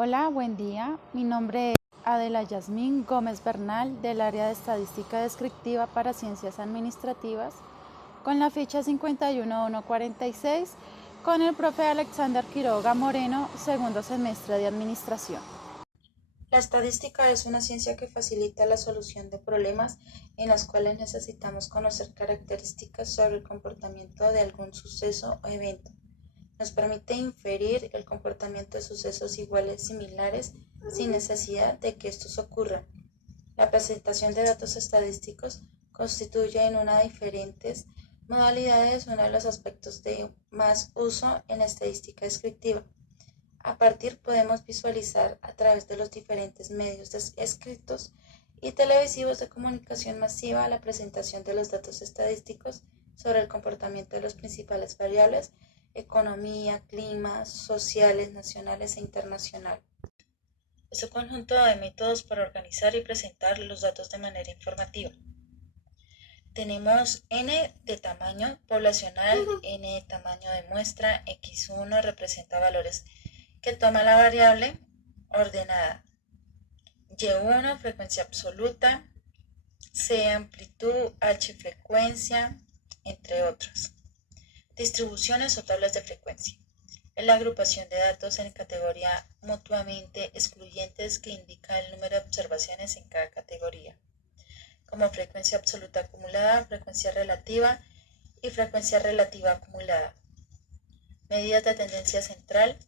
Hola, buen día. Mi nombre es Adela Yasmín Gómez Bernal del área de Estadística Descriptiva para Ciencias Administrativas con la ficha 51146 con el profe Alexander Quiroga Moreno, segundo semestre de Administración. La estadística es una ciencia que facilita la solución de problemas en los cuales necesitamos conocer características sobre el comportamiento de algún suceso o evento. Nos permite inferir el comportamiento de sucesos iguales similares sin necesidad de que estos ocurran. La presentación de datos estadísticos constituye en una de diferentes modalidades uno de los aspectos de más uso en la estadística descriptiva. A partir podemos visualizar a través de los diferentes medios escritos y televisivos de comunicación masiva la presentación de los datos estadísticos sobre el comportamiento de las principales variables, economía, clima, sociales, nacionales e internacional. Es un conjunto de métodos para organizar y presentar los datos de manera informativa. Tenemos N de tamaño poblacional, N de tamaño de muestra, X1 representa valores que toma la variable ordenada, Y1 frecuencia absoluta, C amplitud, H frecuencia, entre otros. Distribuciones o tablas de frecuencia. Es la agrupación de datos en categoría mutuamente excluyentes que indica el número de observaciones en cada categoría, como frecuencia absoluta acumulada, frecuencia relativa y frecuencia relativa acumulada. Medidas de tendencia central.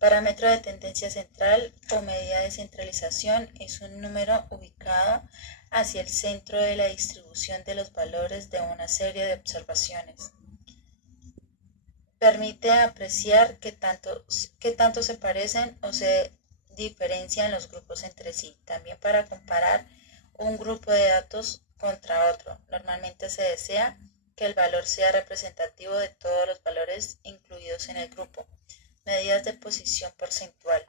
Parámetro de tendencia central o medida de centralización es un número ubicado hacia el centro de la distribución de los valores de una serie de observaciones. Permite apreciar qué tanto se parecen o se diferencian los grupos entre sí. También para comparar un grupo de datos contra otro. Normalmente se desea que el valor sea representativo de todos los valores incluidos en el grupo. Medidas de posición porcentual.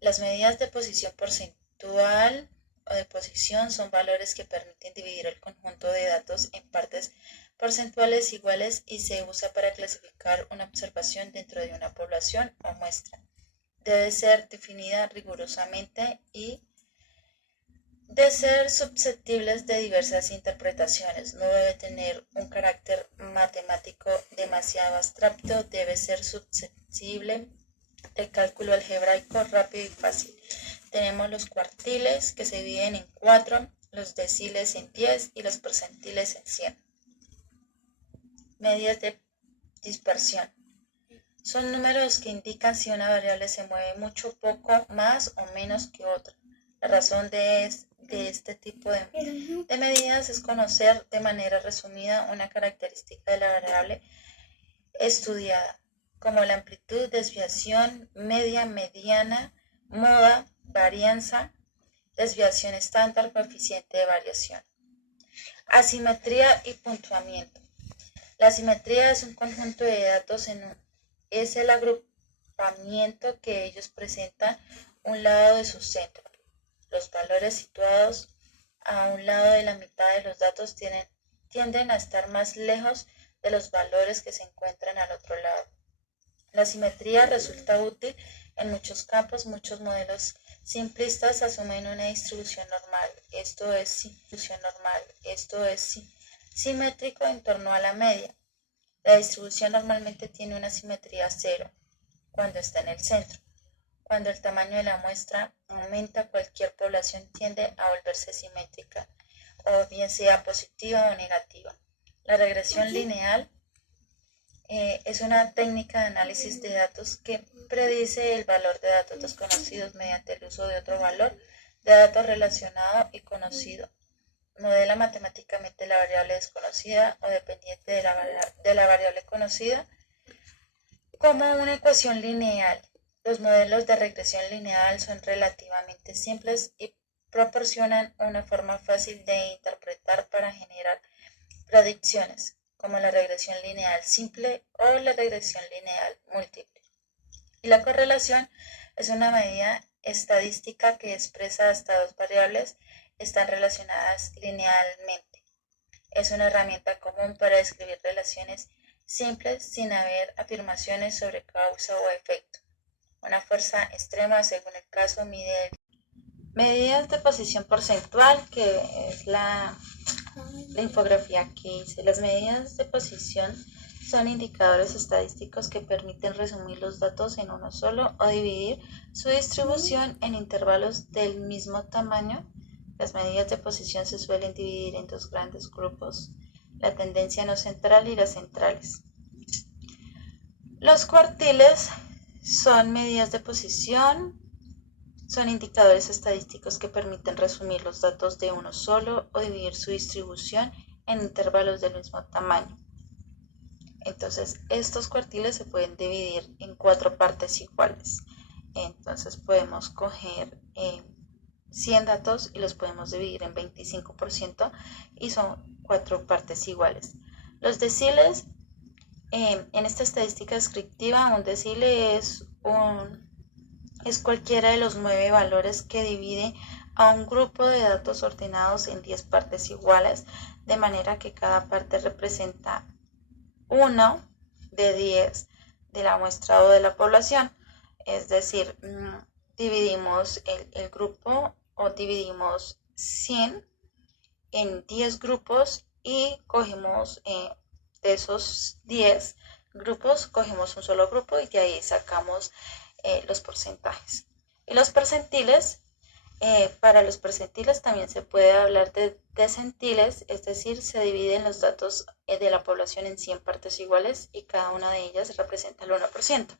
Las medidas de posición porcentual o de posición son valores que permiten dividir el conjunto de datos en partes porcentuales iguales y se usa para clasificar una observación dentro de una población o muestra. Debe ser definida rigurosamente y de ser susceptibles de diversas interpretaciones. No debe tener un carácter matemático demasiado abstracto, debe ser susceptible de cálculo algebraico rápido y fácil. Tenemos los cuartiles que se dividen en 4, los deciles en 10 y los percentiles en 100. Medidas de dispersión. Son números que indican si una variable se mueve mucho, poco, más o menos que otra. La razón de este tipo de medidas es conocer de manera resumida una característica de la variable estudiada, como la amplitud, desviación, media, mediana, moda, varianza, desviación estándar, coeficiente de variación. Asimetría y puntuamiento. La asimetría es un conjunto de datos es el agrupamiento que ellos presentan un lado de su centro. Los valores situados a un lado de la mitad de los datos tienden a estar más lejos de los valores que se encuentran al otro lado. La simetría resulta útil en muchos campos. Muchos modelos simplistas asumen una distribución normal, esto es simétrico en torno a la media. La distribución normalmente tiene una simetría cero cuando está en el centro. Cuando el tamaño de la muestra aumenta, cualquier población tiende a volverse simétrica, o bien sea positiva o negativa. La regresión lineal es una técnica de análisis de datos que predice el valor de datos desconocidos mediante el uso de otro valor de datos relacionado y conocido. Modela matemáticamente la variable desconocida o dependiente de la variable conocida como una ecuación lineal. Los modelos de regresión lineal son relativamente simples y proporcionan una forma fácil de interpretar para generar predicciones, como la regresión lineal simple o la regresión lineal múltiple. Y la correlación es una medida estadística que expresa hasta dos variables están relacionadas linealmente. Es una herramienta común para describir relaciones simples sin haber afirmaciones sobre causa o efecto. una fuerza extrema según el caso. Medidas de posición porcentual, que es la infografía que hice. Las medidas de posición son indicadores estadísticos que permiten resumir los datos en uno solo o dividir su distribución en intervalos del mismo tamaño. Las medidas de posición se suelen dividir en dos grandes grupos: la tendencia no central y las centrales. Los cuartiles son medidas de posición, son indicadores estadísticos que permiten resumir los datos de uno solo o dividir su distribución en intervalos del mismo tamaño. Entonces, estos cuartiles se pueden dividir en 4 partes iguales. Entonces, podemos coger 100 datos y los podemos dividir en 25% y son 4 partes iguales. Los deciles, en esta estadística descriptiva, un decile es cualquiera de los 9 valores que divide a un grupo de datos ordenados en 10 partes iguales, de manera que cada parte representa 1 de 10 de la muestra o de la población. Es decir, dividimos el grupo o dividimos 100 en 10 grupos y cogemos de esos 10 grupos, cogemos un solo grupo y de ahí sacamos los porcentajes. Y los percentiles, para los percentiles también se puede hablar de decentiles, es decir, se dividen los datos de la población en 100 partes iguales y cada una de ellas representa el 1%.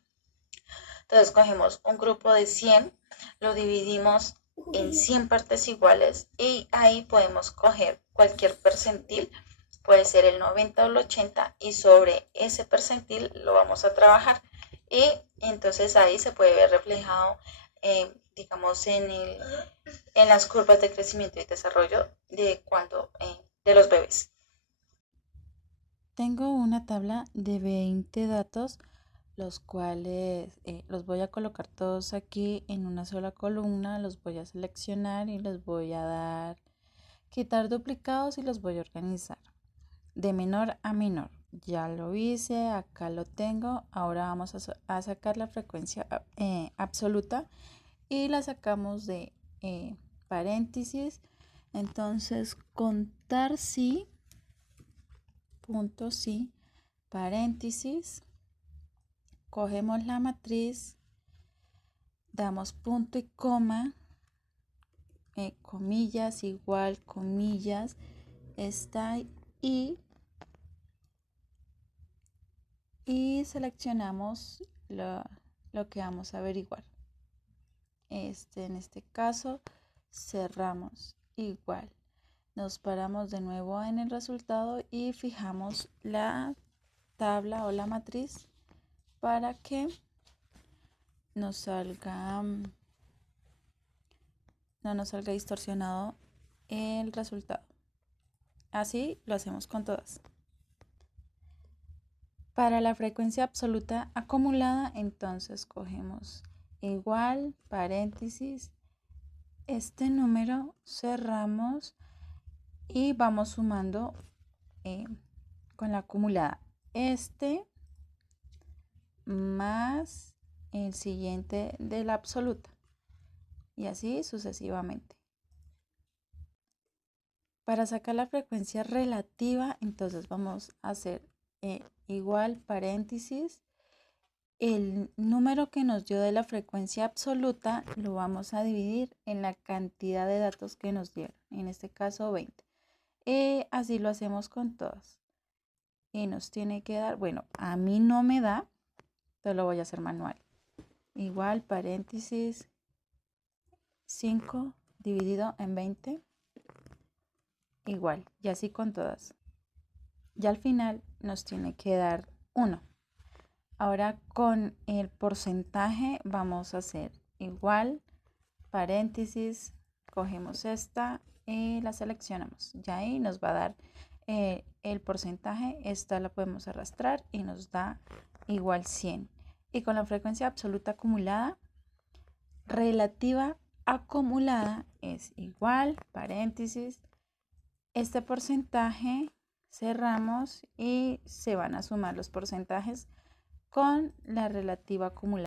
Entonces cogemos un grupo de 100, lo dividimos en 100 partes iguales y ahí podemos coger cualquier percentil, puede ser el 90 o el 80, y sobre ese percentil lo vamos a trabajar. Y entonces ahí se puede ver reflejado, digamos, en las curvas de crecimiento y desarrollo de los bebés. Tengo una tabla de 20 datos, los cuales los voy a colocar todos aquí en una sola columna, los voy a seleccionar y les voy a dar quitar duplicados y los voy a organizar de menor a menor. Ya lo hice, acá lo tengo. Ahora vamos a sacar la frecuencia absoluta y la sacamos de paréntesis. Entonces, contar sí, punto sí, paréntesis, cogemos la matriz, damos punto y coma, comillas, igual, comillas, está y seleccionamos lo que vamos a averiguar. En este caso, cerramos igual. Nos paramos de nuevo en el resultado y fijamos la tabla o la matriz para que nos salga, no nos salga distorsionado el resultado. Así lo hacemos con todas. Para la frecuencia absoluta acumulada, entonces cogemos igual, paréntesis, este número, cerramos y vamos sumando con la acumulada más el siguiente de la absoluta y así sucesivamente. Para sacar la frecuencia relativa, entonces vamos a hacer igual, paréntesis, el número que nos dio de la frecuencia absoluta lo vamos a dividir en la cantidad de datos que nos dieron, en este caso 20. Así lo hacemos con todas. Y nos tiene que dar, bueno, a mí no me da, entonces lo voy a hacer manual. Igual, paréntesis, 5 dividido en 20, igual, y así con todas. Y al final nos tiene que dar 1. Ahora con el porcentaje vamos a hacer igual, paréntesis, cogemos esta y la seleccionamos. Ya ahí nos va a dar el porcentaje. Esta la podemos arrastrar y nos da igual 100. Y con la frecuencia absoluta acumulada, relativa acumulada es igual, paréntesis, este porcentaje, cerramos y se van a sumar los porcentajes con la relativa acumulada.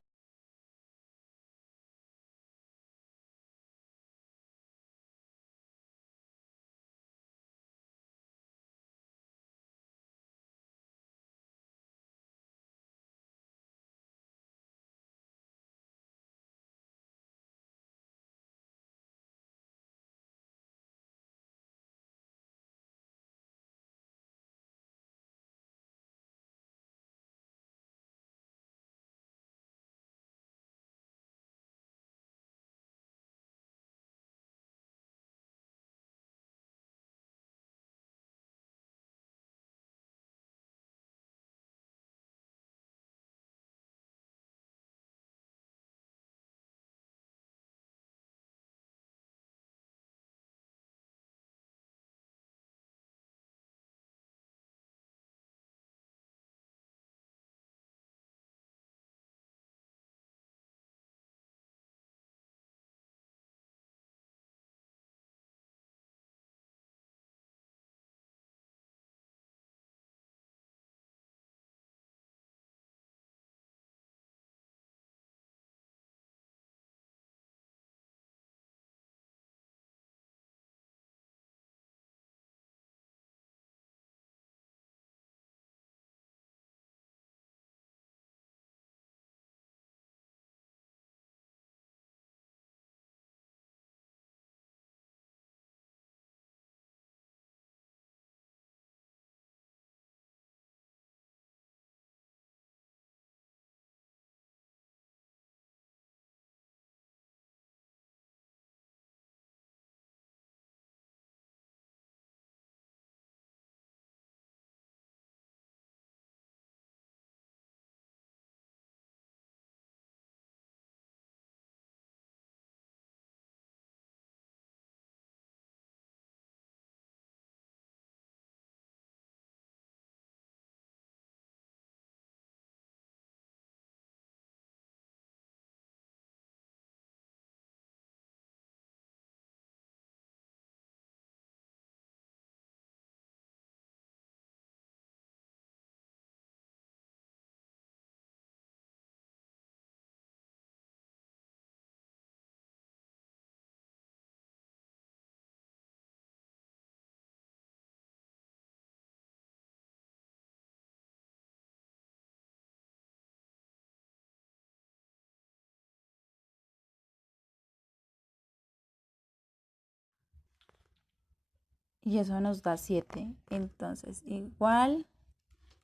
y eso nos da 7. Entonces, igual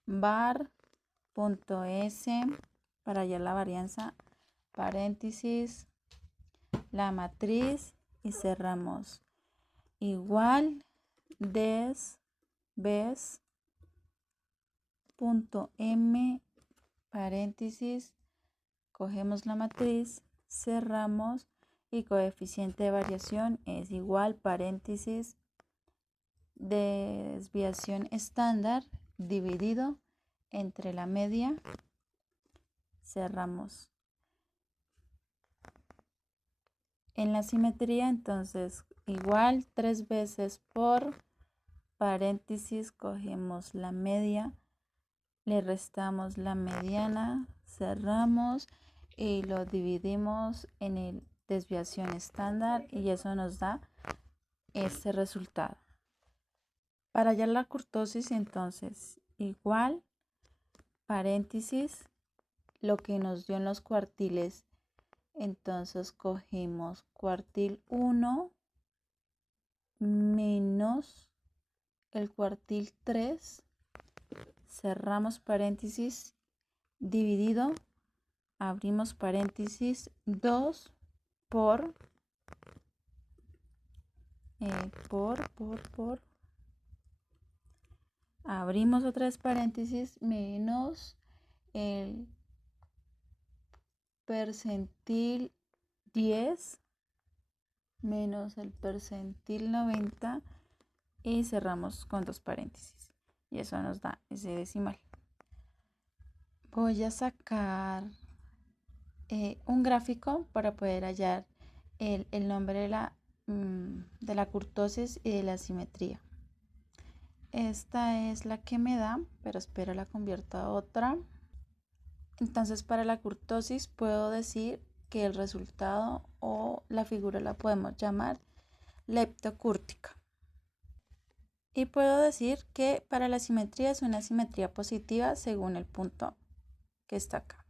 var punto s para hallar la varianza, paréntesis, la matriz y cerramos. Igual des ves punto m, paréntesis, cogemos la matriz, cerramos y coeficiente de variación es igual, paréntesis, desviación estándar dividido entre la media, cerramos. En la simetría, entonces, igual 3 veces por paréntesis, cogemos la media, le restamos la mediana, cerramos y lo dividimos en el desviación estándar y eso nos da este resultado. Para hallar la kurtosis, entonces, igual, paréntesis, lo que nos dio en los cuartiles. Entonces cogemos cuartil 1 menos el cuartil 3, cerramos paréntesis, dividido, abrimos paréntesis, 2 por abrimos otra vez paréntesis, menos el percentil 10 menos el percentil 90 y cerramos con 2 paréntesis y eso nos da ese decimal. Voy a sacar un gráfico para poder hallar el nombre de la kurtosis y de la simetría. Esta es la que me da, pero espero la convierto a otra. Entonces, para la kurtosis puedo decir que el resultado o la figura la podemos llamar leptocúrtica. Y puedo decir que para la simetría es una simetría positiva según el punto que está acá.